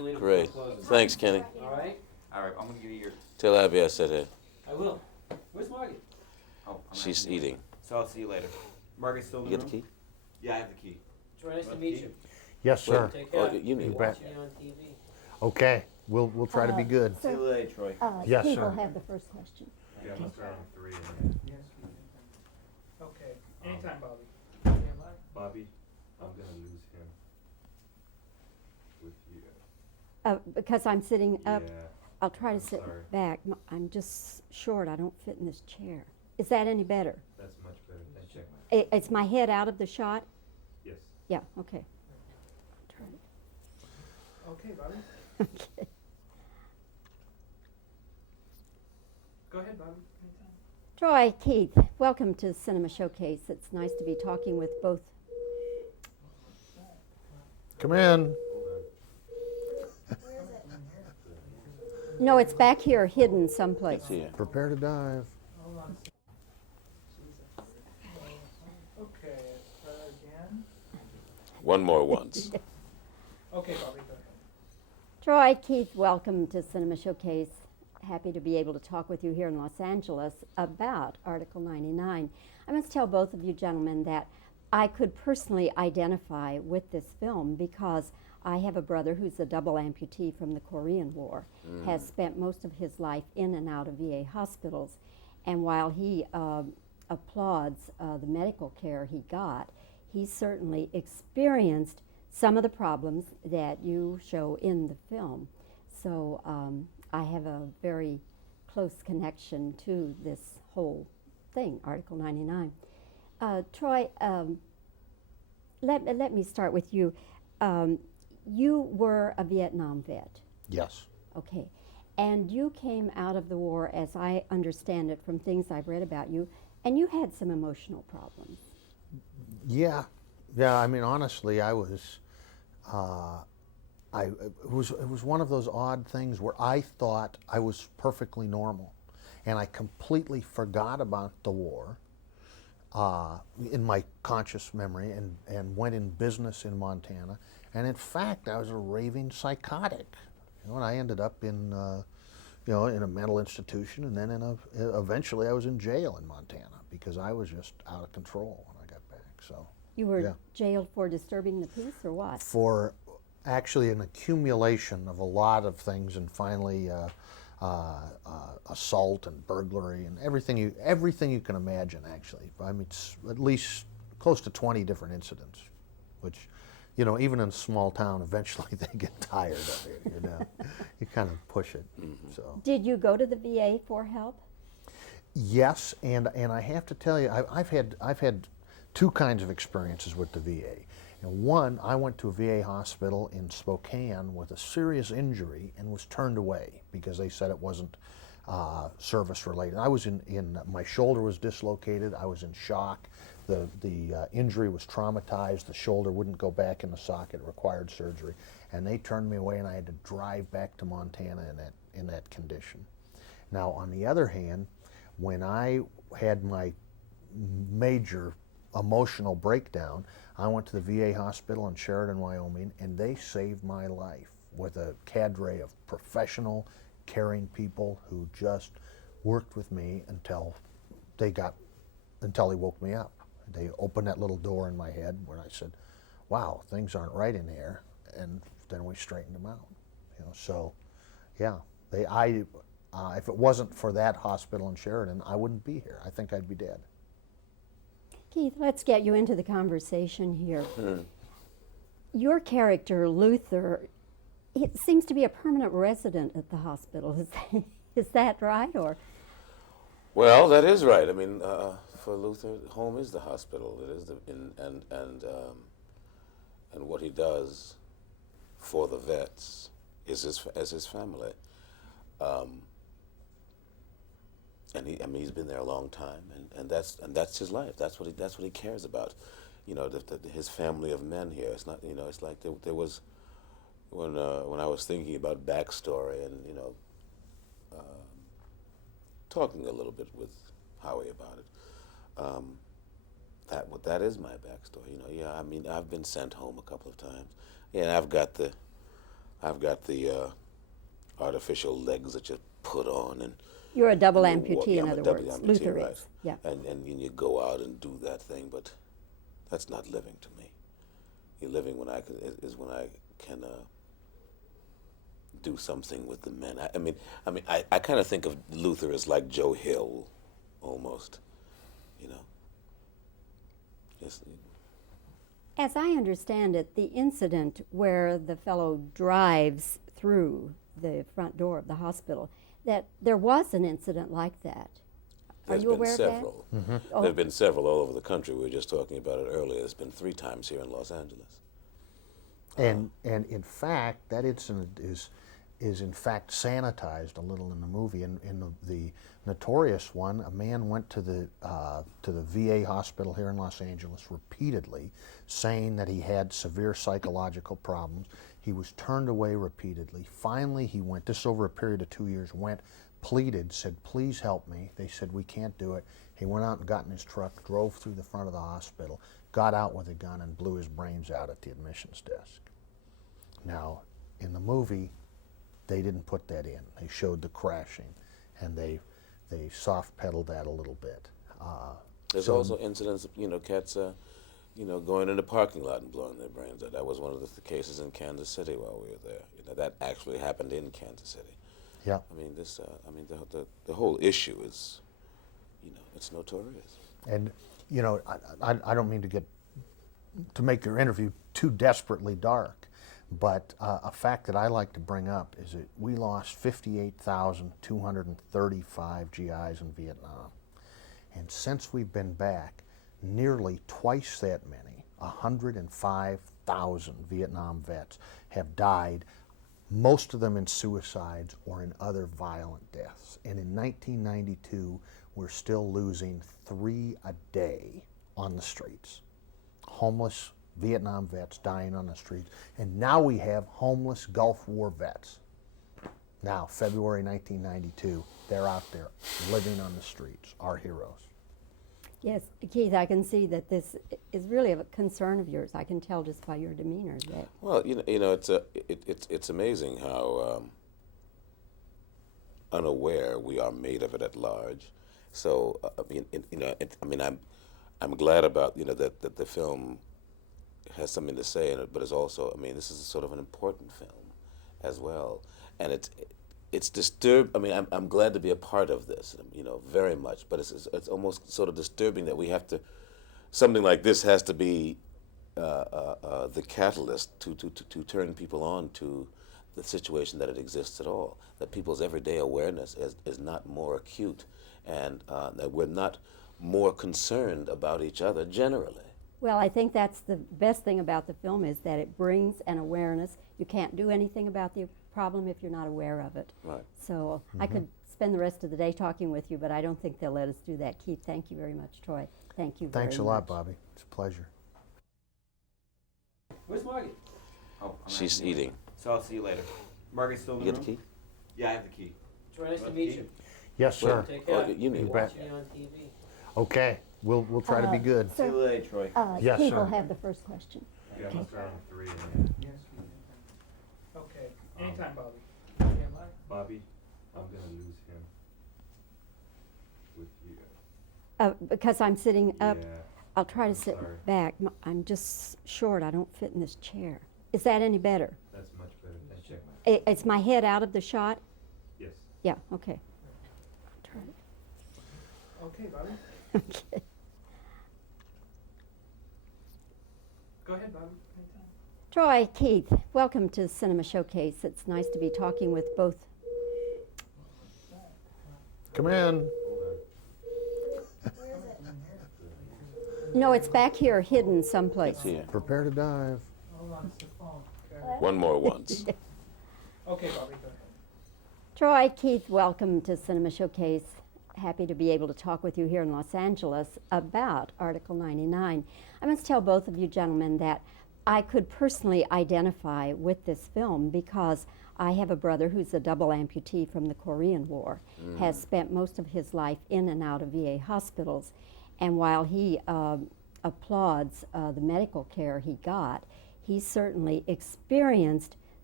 Great. Thanks, Kenny. All right? All right, I'm gonna give you your. Tell Abby I said hey. I will. Where's Margie? Oh, She's eating. So I'll see you later. Margaret's still in You the get the room? key? Yeah, I have the key. Troy, nice to meet you. Yes, sir. Take Oh, care. you need You it. bet. Watching you on TV. Okay, we'll try to be good. See you later, Troy. Yes, Keith sir. will have the first question. Yeah, let's start on 3. Okay, anytime, Bobbie. Bobbie, I'm gonna lose him with you. Because I'm sitting up, Yeah, I'll try to I'm sit sorry. back. I'm just short. I don't fit in this chair. Is that any better? That's much better. Thank you. It's my head out of the shot? Yes. Yeah, okay. Okay, Bobbie. Okay. Go ahead, Bobbie. Anytime. Troy, Keith, welcome to Cinema Showcase. It's nice to be talking with both. Come in. No, it's back here, hidden someplace. It's here. Prepare to dive. Hold on. Okay, try that again. One more once. Okay, Bobbie, go ahead. Troy, Keith, welcome to Cinema Showcase. Happy to be able to talk with you here in Los Angeles about Article 99. I must tell both of you gentlemen that I could personally identify with this film because I have a brother who's a double amputee from the Korean War, has spent most of his life in and out of VA hospitals, and while he applauds the medical care he got, he certainly experienced some of the problems that you show in the film. So I have a very close connection to this whole thing, Article 99. Troy, let me start with you. You were a Vietnam vet, Yes. okay, and you came out of the war, as I understand it from things I've read about you, and you had some emotional problems. Yeah. Yeah, I mean, honestly, I was, it was one of those odd things where I thought I was perfectly normal, and I completely forgot about the war in my conscious memory and went in business in Montana. And in fact, I was a raving psychotic. You know, and I ended up in, in a mental institution, and then eventually I was in jail in Montana because I was just out of control when I got back. So You were Yeah. jailed for disturbing the peace, or what? for actually an accumulation of a lot of things, and finally assault and burglary and everything you can imagine. Actually, I mean, it's at least close to 20 different incidents, which, you know, even in a small town, eventually they get tired of it. You know, you kind of push it. So Did you go to the VA for help? yes, and I have to tell you, I've had two kinds of experiences with the VA. And one, I went to a VA hospital in Spokane with a serious injury and was turned away because they said it wasn't service related. I was my shoulder was dislocated. I was in shock. The injury was traumatized. The shoulder wouldn't go back in the socket. It required surgery, and they turned me away, and I had to drive back to Montana in that condition. Now, on the other hand, when I had my major emotional breakdown, I went to the VA hospital in Sheridan, Wyoming, and they saved my life with a cadre of professional, caring people who just worked with me until they woke me up. They opened that little door in my head where I said, wow, things aren't right in here, and then we straightened them out. You know, so yeah, if it wasn't for that hospital in Sheridan, I wouldn't be here. I think I'd be dead. Keith, let's get you into the conversation here. Your character, Luther, it seems to be a permanent resident at the hospital. Is that right, or? Well, that is right. I mean, for Luther, home is the hospital. It is and what he does for the vets is his family. And he's been there a long time, and that's his life. That's what he cares about. You know, his family of men here. It's not, you know, it's like there was when I was thinking about backstory and, you know, talking a little bit with Howie about it. That is my backstory. You know, yeah. I mean, I've been sent home a couple of times. Yeah, and I've got the I've got the artificial legs that you put on, and You're a double you walk- amputee, yeah, in I'm a other double words. amputee, Luther right. is. Yeah. And you go out and do that thing, but that's not living to me. Living when I can, is when I can do something with the men. I kind of think of Luther as like Joe Hill, almost. You know. Yes. As I understand it, the incident where the fellow drives through the front door of the hospital, that there was an incident like that. Are There's you been aware several. of that? There have been several all over the country. We were just talking about it earlier. There's been 3 times here in Los Angeles. And in fact, that incident is in fact sanitized a little in the movie. In the notorious one, a man went to the VA hospital here in Los Angeles repeatedly, saying that he had severe psychological problems. He was turned away repeatedly. Finally, he went. This over a period of 2 years. Went, pleaded, said, "Please help me." They said, "We can't do it." He went out and got in his truck, drove through the front of the hospital, got out with a gun, and blew his brains out at the admissions desk. Now, in the movie, they didn't put that in. They showed the crashing, and they soft pedaled that a little bit. There's also incidents of, cats, going in the parking lot and blowing their brains out. That was one of the cases in Kansas City while we were there. That actually happened in Kansas City. Yeah. The whole issue is, it's notorious. And, I don't mean to make your interview too desperately dark, but a fact that I like to bring up is that we lost 58,235 GIs in Vietnam. And since we've been back, nearly twice that many, 105,000 Vietnam vets have died, most of them in suicides or in other violent deaths. And in 1992, we're still losing 3 a day on the streets. Homeless Vietnam vets dying on the streets. And now we have homeless Gulf War vets. Now, February 1992, they're out there living on the streets, our heroes. Yes, Keith, I can see that this is really a concern of yours. I can tell just by your demeanor that. Well, it's amazing how unaware we are made of it at large. So I'm glad about that the film has something to say in it, but it's also this is sort of an important film as well, and it's disturbed. I'm glad to be a part of this, very much. But it's almost sort of disturbing that we have to, something like this has to be the catalyst to turn people on to the situation that it exists at all. That people's everyday awareness is not more acute, and that we're not more concerned about each other generally. Well, I think that's the best thing about the film is that it brings an awareness. You can't do anything about the problem if you're not aware of it. Right. So I could spend the rest of the day talking with you, but I don't think they'll let us do that. Keith, thank you very much. Troy, thank you very much. Thanks a lot, Bobbie. It's a pleasure. Where's Margaret? Oh, I'm She's asking you later. eating. So I'll see you later. Margaret's still in You the get room? the key? Yeah, I have the key. Troy, nice to Want meet the you. Yes, sir. Take Oh, care. you need We're it. watching you on TV. Okay, we'll try to be good. See you later, Troy. Yes, Keith sir. will have the first question. Yeah, Okay. I'll start on 3. Yes. Okay, anytime, Bobbie. Yeah, Mike? Bobbie, I'm gonna lose him with you. Because I'm sitting up, Yeah. I'll try to I'm sit sorry. back. I'm just short. I don't fit in this chair. Is that any better? That's much better. Thank you. It's my head out of the shot? Yes. Yeah, okay. Try it. Okay, Bobbie. Okay. Go ahead, Bobbie. Anytime. Troy, Keith, welcome to Cinema Showcase. It's nice to be talking with both. Come in. Hold No, it's back here, hidden someplace. Here. Prepare to dive. Hold on, it's the phone. Okay, One more once. okay, Bobbie, go ahead. Troy, Keith, welcome to Cinema Showcase. Happy to be able to talk with you here in Los Angeles about Article 99. I must tell both of you gentlemen that I could personally identify with this film because I have a brother who's a double amputee from the Korean War, has spent most of his life in and out of VA hospitals, and while he applauds the medical care he got, he certainly experienced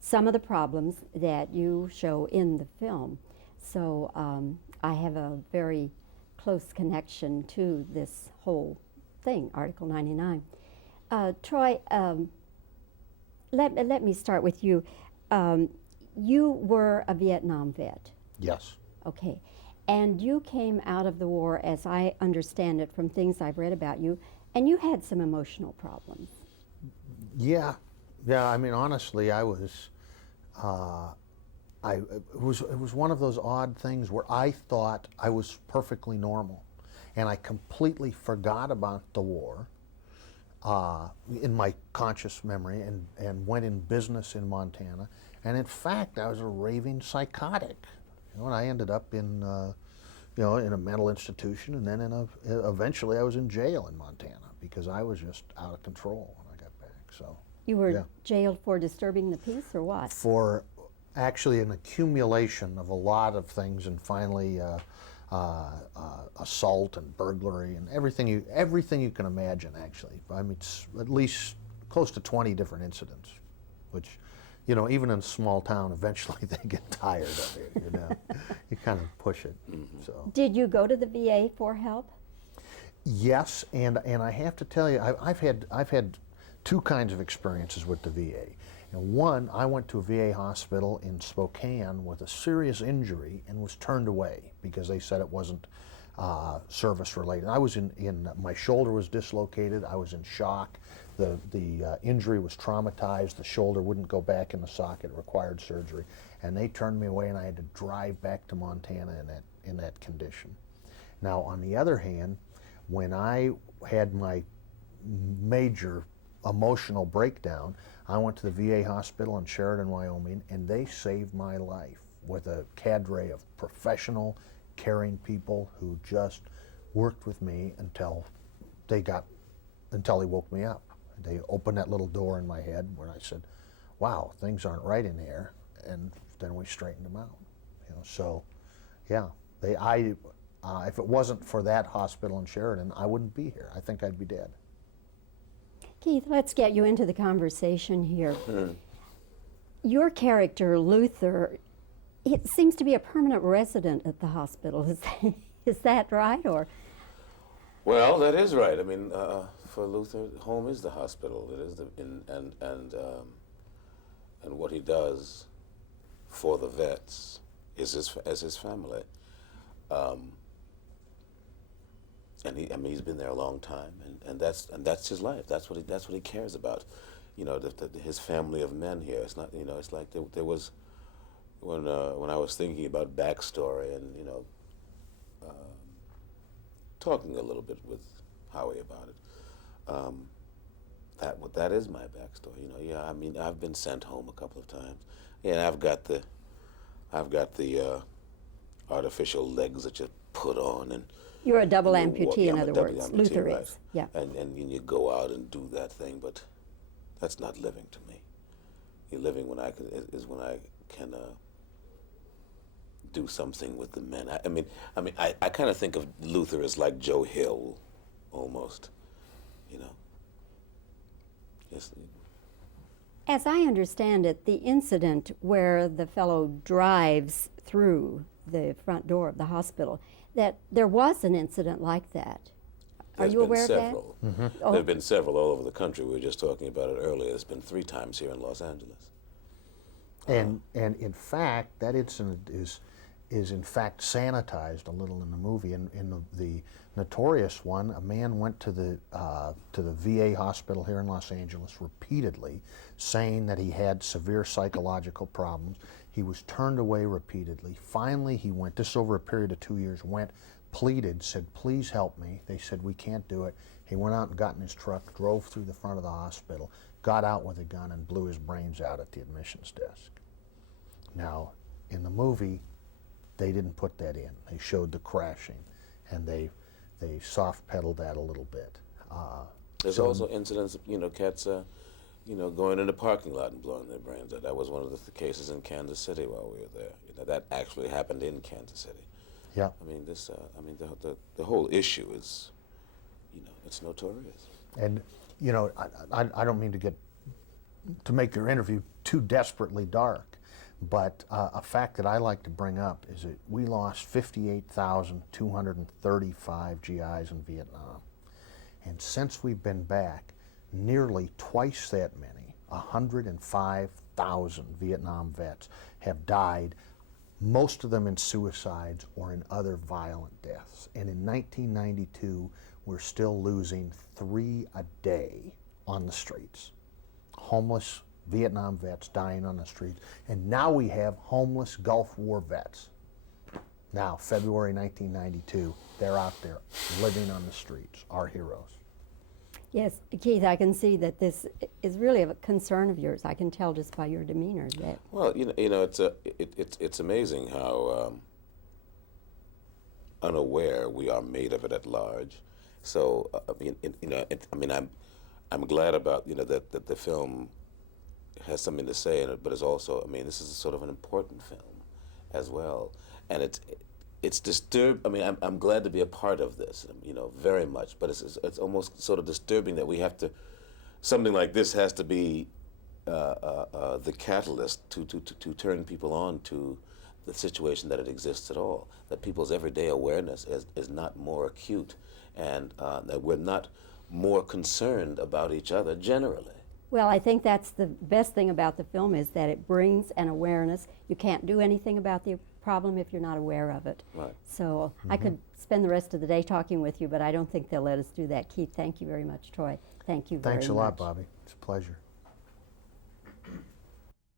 some of the problems that you show in the film. So I have a very close connection to this whole thing, Article 99. Troy, let me start with you. You were a Vietnam vet. Yes. Okay. And you came out of the war, as I understand it from things I've read about you, and you had some emotional problems. Yeah. I mean, honestly, I was. It was one of those odd things where I thought I was perfectly normal, and I completely forgot about the war in my conscious memory, and went in business in Montana. And in fact, I was a raving psychotic. You know, and I ended up in in a mental institution, and then eventually I was in jail in Montana because I was just out of control when I got back. So. You were Yeah. jailed for disturbing the peace, or what? For actually an accumulation of a lot of things, and finally assault and burglary and everything you can imagine. Actually, I mean, it's at least close to 20 different incidents, which, you know, even in a small town, eventually they get tired of it. You know, you kind of push it. So. Did you go to the VA for help? Yes, and I have to tell you, I've had two kinds of experiences with the VA. And one, I went to a VA hospital in Spokane with a serious injury and was turned away because they said it wasn't service related. I was my shoulder was dislocated. I was in shock. The injury was traumatized. The shoulder wouldn't go back in the socket. It required surgery, and they turned me away, and I had to drive back to Montana in that condition. Now, on the other hand, when I had my major emotional breakdown, I went to the VA hospital in Sheridan, Wyoming, and they saved my life with a cadre of professional, caring people who just worked with me until they woke me up. They opened that little door in my head where I said, wow, things aren't right in here, and then we straightened them out. You know, so yeah, if it wasn't for that hospital in Sheridan, I wouldn't be here. I think I'd be dead. Keith, let's get you into the conversation here. Your character, Luther, it seems to be a permanent resident at the hospital. Is that right, or? Well, that is right. I mean, for Luther, home is the hospital. It is and what he does for the vets is his family. And he's been there a long time, and that's his life. That's what he cares about. You know, his family of men here. It's not, you know, it's like there was when I was thinking about backstory and, you know, talking a little bit with Howie about it. That is my backstory. You know, yeah. I mean, I've been sent home a couple of times. Yeah, I've got the artificial legs that you put on, and You're a double you amputee, yeah, in I'm a other double words. amputee, Luther right. is, yeah. And you go out and do that thing, but that's not living to me. Living when I can do something with the men. I kind of think of Luther as like Joe Hill, almost. You know. Yes. As I understand it, the incident where the fellow drives through the front door of the hospital, that there was an incident like that. Are There's you been aware several. of that? There Oh, have been several all over the country. We were just talking about it earlier. There's been 3 times here in Los Angeles. And in fact, that incident is in fact sanitized a little in the movie. In the notorious one, a man went to the VA hospital here in Los Angeles repeatedly, saying that he had severe psychological problems. He was turned away repeatedly. Finally, he went. This over a period of 2 years. Went, pleaded, said, "Please help me." They said, "We can't do it." He went out and got in his truck, drove through the front of the hospital, got out with a gun, and blew his brains out at the admissions desk. Now, in the movie, they didn't put that in. They showed the crashing, and they soft pedaled that a little bit. There's also incidents of, you know, cats, going in the parking lot and blowing their brains out. That was one of the cases in Kansas City while we were there. You know, that actually happened in Kansas City. Yeah. I mean, the whole issue is, you know, it's notorious. And, you know, I don't mean to get to make your interview too desperately dark, but a fact that I like to bring up is that we lost 58,235 GIs in Vietnam. And since we've been back, nearly twice that many, 105,000 Vietnam vets have died, most of them in suicides or in other violent deaths. And in 1992, we're still losing 3 a day on the streets. Homeless Vietnam vets dying on the streets. And now we have homeless Gulf War vets. Now, February 1992, they're out there living on the streets, our heroes. Yes, Keith, I can see that this is really a concern of yours. I can tell just by your demeanor that. Well, it's amazing how unaware we are made of it at large. So I'm glad about that the film has something to say in it, but it's also, this is sort of an important film as well, and it's disturbed. I'm glad to be a part of this, very much. But it's almost sort of disturbing that we have to, something like this has to be the catalyst to turn people on to the situation that it exists at all. That people's everyday awareness is not more acute, and that we're not more concerned about each other generally. Well, I think that's the best thing about the film is that it brings an awareness. You can't do anything about the problem if you're not aware of it. Right. So I could spend the rest of the day talking with you, but I don't think they'll let us do that. Keith, thank you very much. Troy, thank you very much. Thanks a lot, Bobbie. It's a pleasure.